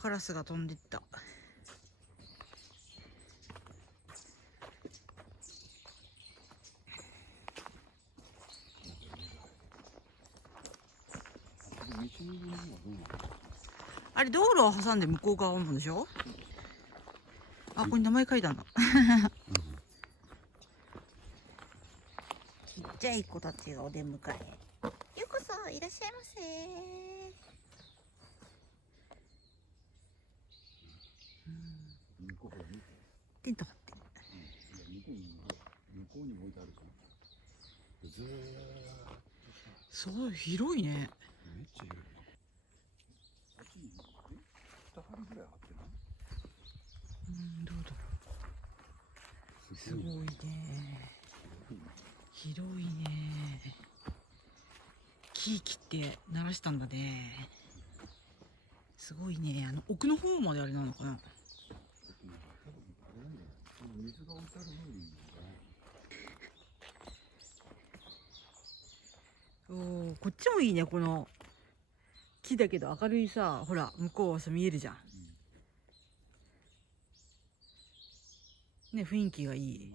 カラスが飛んでった。あれ道路を挟んで向こう側もでしょ。あ、ここに名前書いてあるの。ちっちゃい子たちがお出迎え。ようこそいらっしゃいませ。テント張ってる。向こうに置いてあるじゃん。ずーっとすごい広いね。めっちゃ広いな。あっちに2針ぐらい張ってない？どうだろう。すごいね。広いね。木切って鳴らしたんだね。すごいね。奥の方まであれなのかな。水が置いてある部分おお、こっちもいいね。この木だけど明るいさ、ほら向こうはさ見えるじゃん。ね、雰囲気がいい。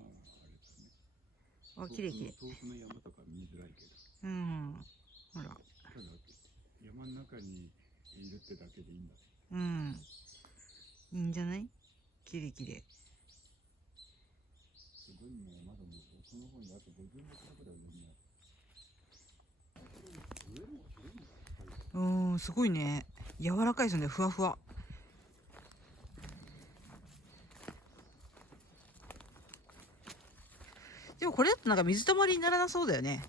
あ、綺麗綺麗。遠くの山とか見づらいけど。うん。ほら。ただ山の中にいるってだけでいいんだ。うん。いいんじゃない？綺麗綺麗。すごいね。まだもう奥の方にあと50メートルぐらい上にある。すごいね。柔らかいですね。ふわふわ。でもこれだとなんか水たまりにならなそうだよね。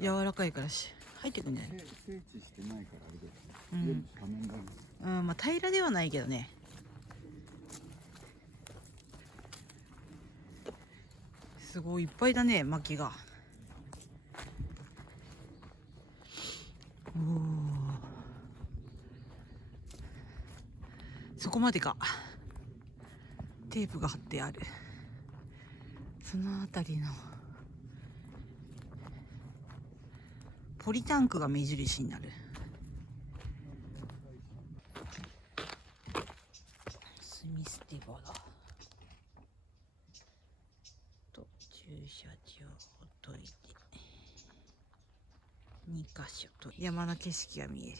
柔らかいからし。入ってくんじゃない？整地してないからあれだよね。斜面だね。まあ平らではないけどね。すごいいっぱいだね、薪が。おお。そこまでか。テープが貼ってある。そのあたりのポリタンクが目印になる。スミスティバラと駐車場トイレ2カ所と山の景色が見える。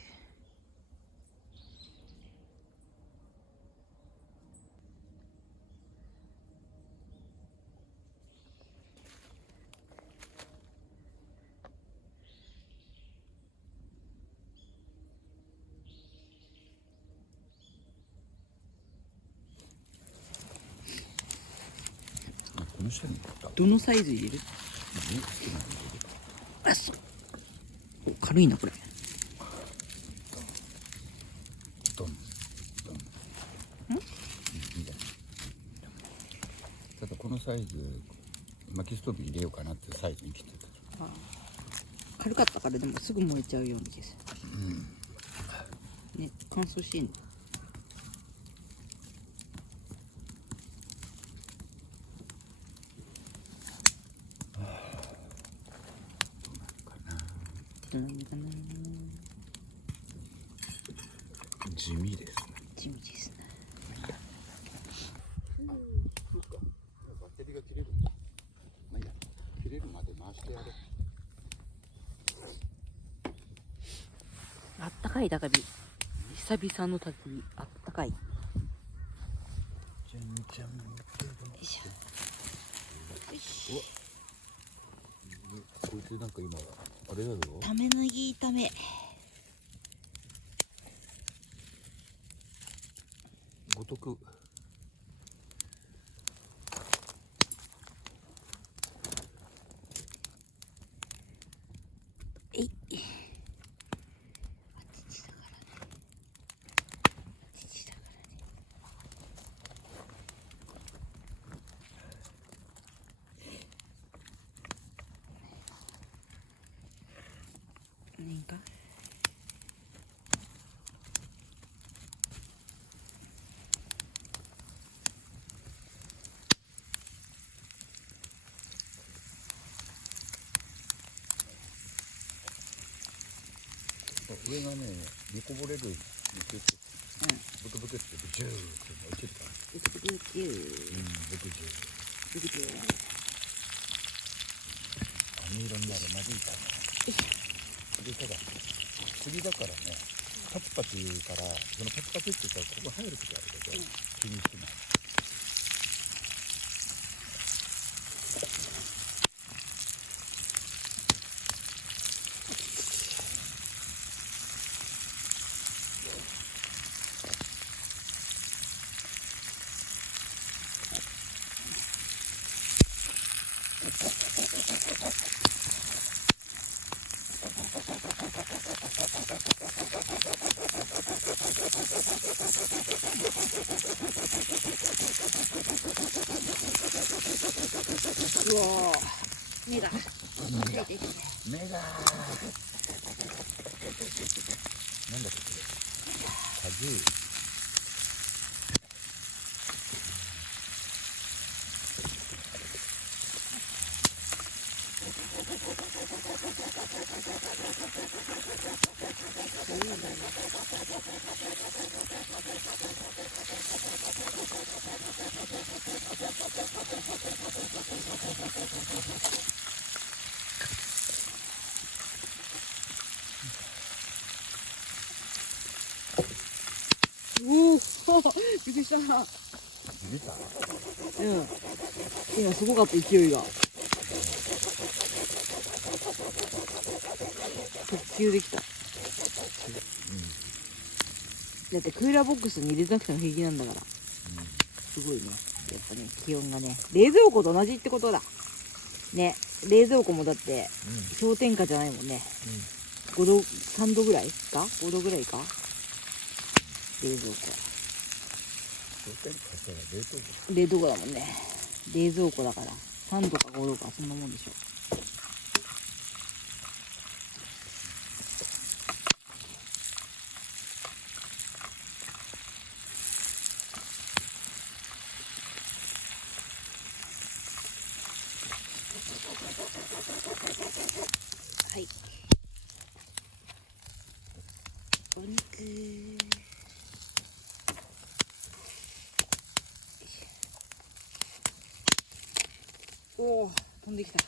この下にどのサイズ入れる？あ、そう。軽いなこれ。ドンドン。いいじゃん。ただこのサイズ薪ストーブ入れようかなってサイズに切ってた。軽かったからでもすぐ燃えちゃうような気がする。ね、乾燥してんの。地味ですね。地味ですね。そうか。バッテリーが切れるんだ。まあいいや。切れるまで回してやれ。あったかい焚き火。久々の焚き火。あったかい。よじゃんじゃん。いしょ。よし。こいつなんか今あれだぞ。ためねぎ炒め。ごとく。えい。あちちだからね。あちちだからね。何か。上がね、煮こぼれる。ブクブクってブチューって落ちるから。ブクブクキュー。ブクジュー。ブクブク。飴色になるまでいたね。でただ次だからね、パチパチ言うから、そのパチパチって言ったらここ入る時あるけど、気にしてない。うわー、目が。目が。なんだっけこれ。果汁。おお、びっくりした。見た？うん。今すごかった勢いが。復旧できた。だってクーラーボックスに入れなくても平気なんだから。すごいね。やっぱね、気温がね、冷蔵庫と同じってことだ。ね、冷蔵庫もだって氷点下じゃないもんね。5度、3度ぐらいか ?5 度ぐらいか冷蔵庫。氷点下したら冷凍庫。冷凍庫だもんね。冷蔵庫だから3度か5度かそんなもんでしょ。はい。お肉。おお、飛んできた。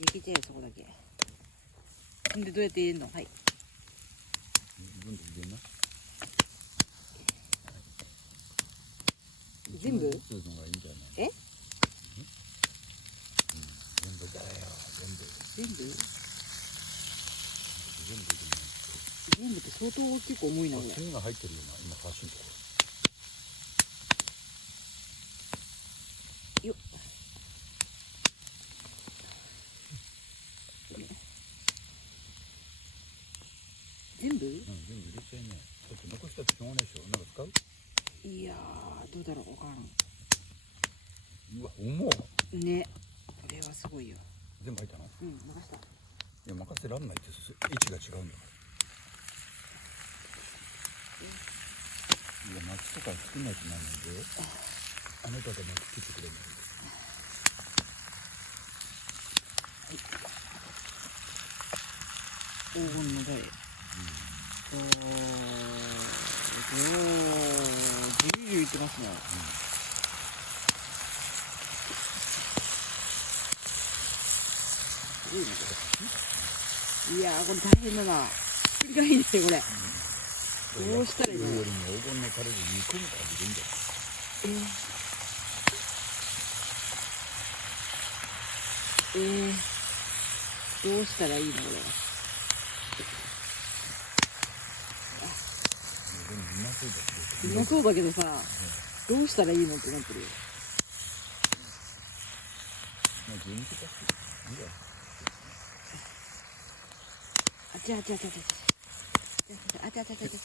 焼けちゃうよ、そこだけ。んでどうやって入れるの？はい。自分で入れな。全部？普通のがいいんじゃない？え？全部だよ、全部。全部？全部入れない。全部って相当結構重いな、これ。線が入ってるような、今箸のところ。よっ。全部？全部入れちゃいね。だって残したってしょうがないでしょ。なんか使う？いやー、どうだろう、わからん。うわ、重っ。ね、これはすごいよ。全部入ったの？うん、任した。いや、任せらんないって、位置が違うんだから。いや、薪とか作んないとなんないんで、あなたが薪切ってくれるんだ黄金の台。ジュリジュリいってますね。すごいね、これ。いやー、これ大変だな。作りがいいね、これ。どうしたらいいの？よりも黄金のタレで煮込むからでいいんだよ。どうしたらいいのこれ。でもうまそうだけど。うまそうだけどさ、どうしたらいいのってなってるよ。まあ、牛肉だし、いいや。あちゃあちゃあちゃあちゃあちゃあちゃあちゃあちゃあちゃ。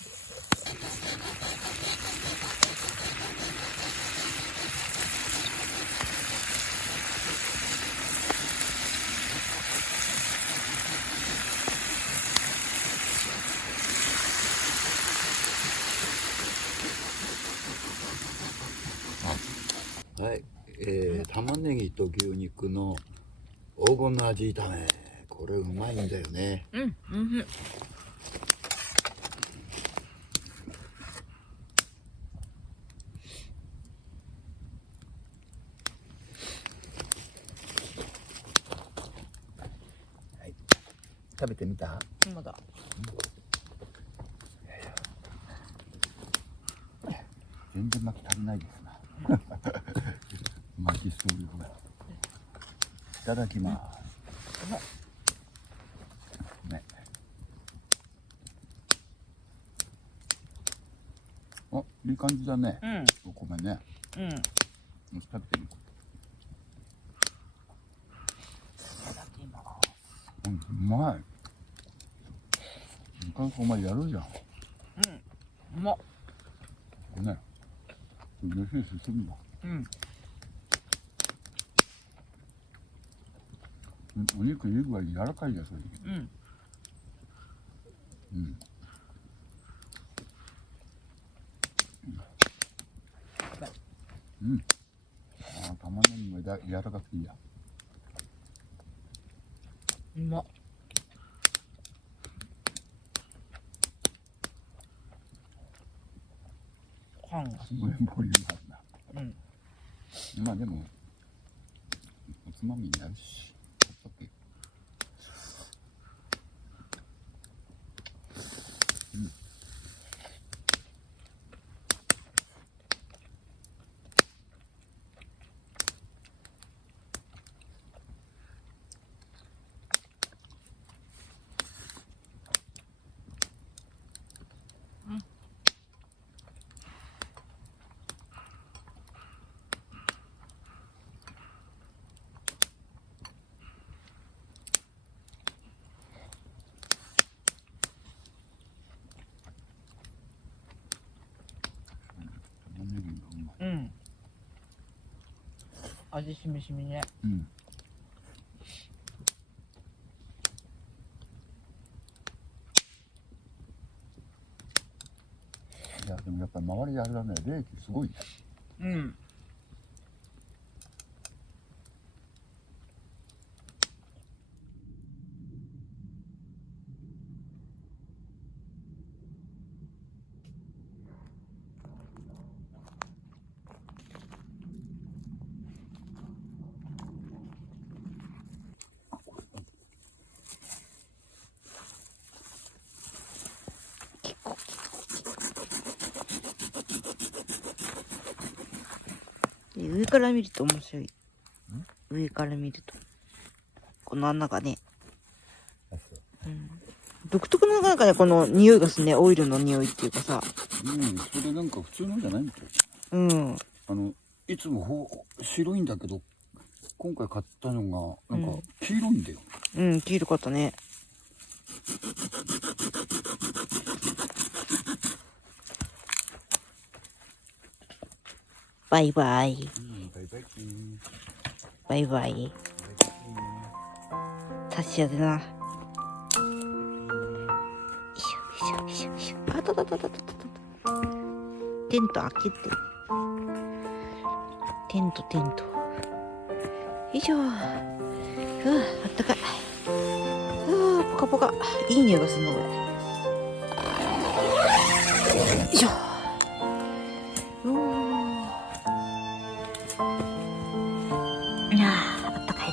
はい、玉ねぎと牛肉の黄金の味炒め。これうまいんだよね。うん、うん。食べてみた？まだ。全然薪足りないですな。薪ストーブが。いただきます。ね。あ、いい感じだね。お米ね。うん。もう食べてみよいただきます。う。うまい。お前やるじゃん。うまっ。ね。嬉しい進むわ。お肉いい具合に柔らかいじゃん、それ。ああ、玉ねぎも柔らかくていいや。うまっ。パンがすごいボリュームあるな。まあでもおつまみになるし。玉ねぎがうまい。味しみしみね。いやでもやっぱり周りあれだね、冷気すごいね。上から見ると面白い。上から見るとこの穴がね、独特のなんかね、この匂いがするね、オイルの匂いっていうかさ。それなんか普通のじゃないみたい。いつも白いんだけど、今回買ったのがなんか黄色いんだよ。黄色かったね。バイバイ。バイバイ。達也でな。あたたたたたたた。テント開けて。テント。よいしょ。あったかい。ポカポカ。いい匂いがするのこれ。よいしょ。いやあったかい。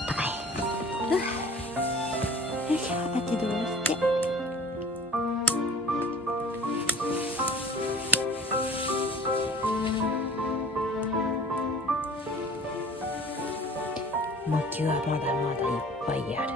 よいしょ、足どうして。薪はまだまだいっぱいある。